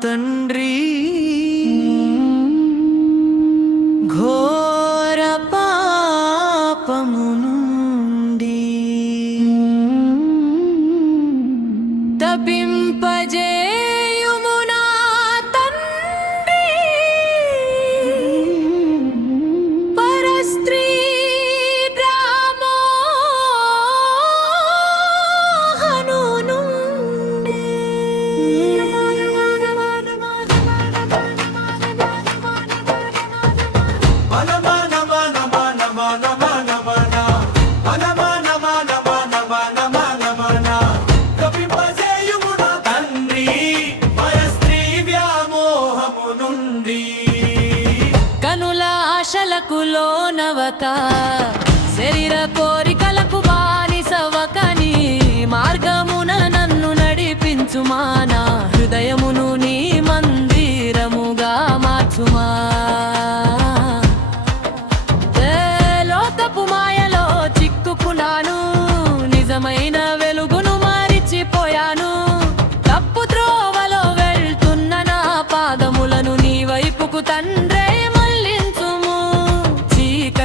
தன் లోనవత. శరీర కోరికలకు బానిసవకని మార్గమున నన్ను నడిపించుమానా హృదయమును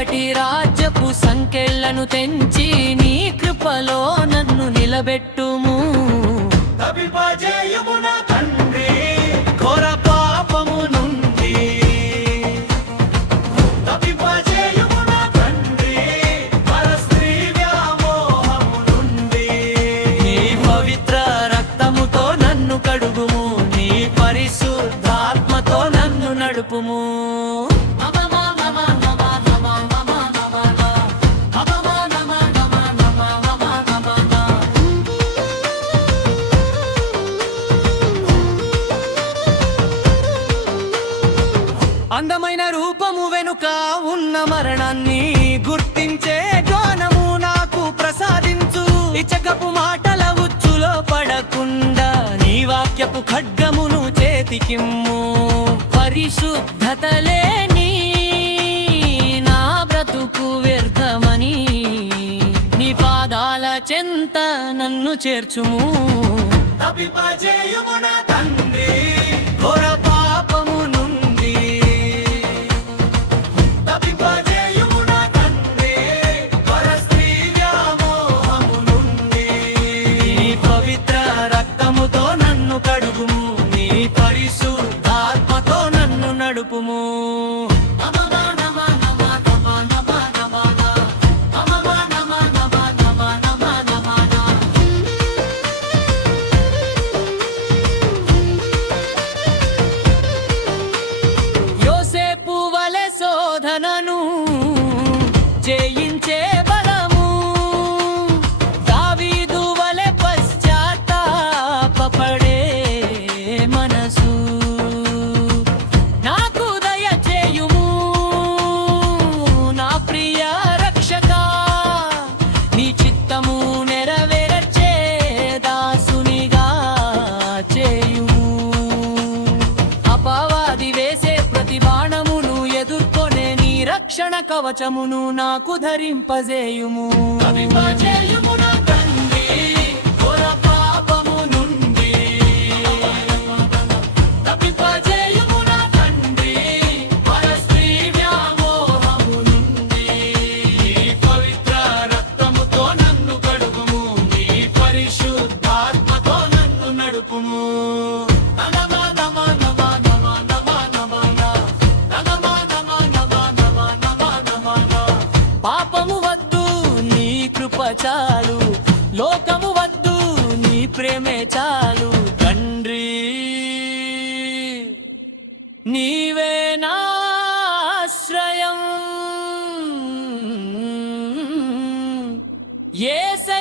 చీకటి రాజ్యపు సంకెళ్ళను తెంచి నీ కృపలో నన్ను నిలబెట్టుము. అందమైన రూపము వెనుక ఉన్న మరణాన్ని గుర్తించే జ్ఞానము నాకు ప్రసాదించు. ఇచకపు మాటల ఉచ్చులో పడకుండా నీ వాక్యపు ఖడ్గమును చేతికిమ్ము. పరిశుద్ధతలే నీ నా బ్రతుకు వ్యర్థమని. నీ పాదాల చెంత నన్ను చేర్చుము. తన్ను రక్షణ కవచమును నాకు ధరింపజేయుము. చాలు. లోకము వద్దు నీ ప్రేమే చాలు. తండ్రి నీవే నాశ్రయం ఏస